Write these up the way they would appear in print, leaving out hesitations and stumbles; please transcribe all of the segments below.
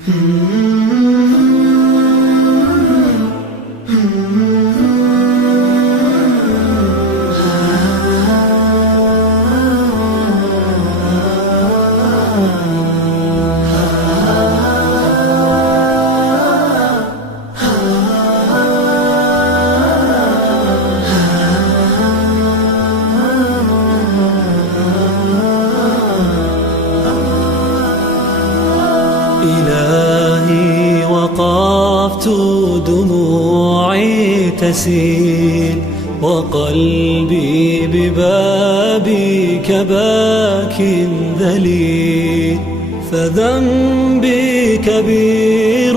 إلهي وقفت دموعي تسيل وقلبي ببابك باك ذليل، فذنبي كبير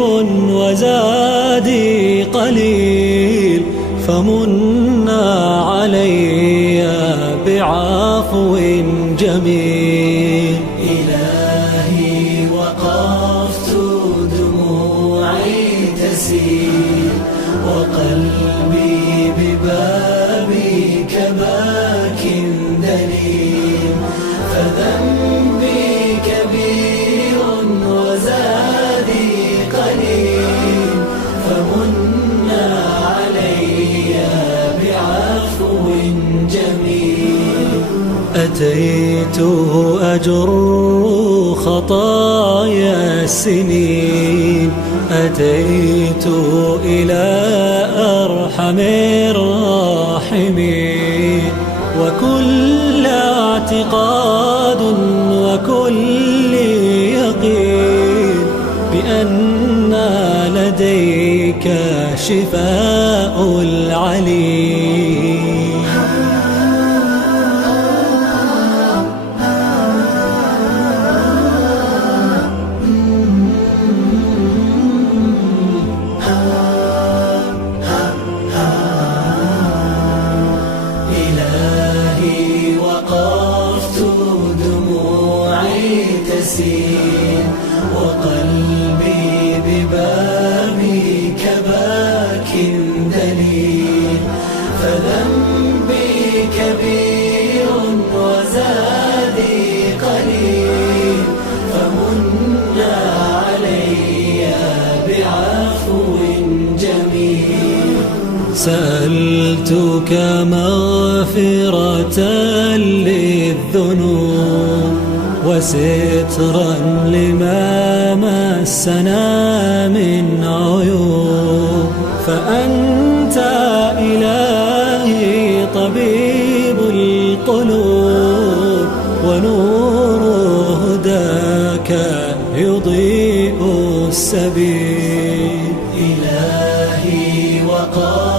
وزادي قليل، فمن علي بعفو جميل. إلهي وقفت دموعي تسيل وقلبي ببابك باك دليل، فذنبي كبير وزادي قليل، فمن علي بعفو جميل. أتيت أجر خطايا السنين، أتيت إلى أرحم الراحمين، وكل اعتقاد وكل يقين بأن لديك شفاء العليل. وقلبي ببابك باك دليل، فذنبي كبير وزادي قليل، فمن علي بعفو جميل. سألتك مغفرة للذنوب وسترا لما مسنا من عيوب، فأنت إلهي طبيب القلوب، ونور هداك يضيء السبيل. إلهي وقال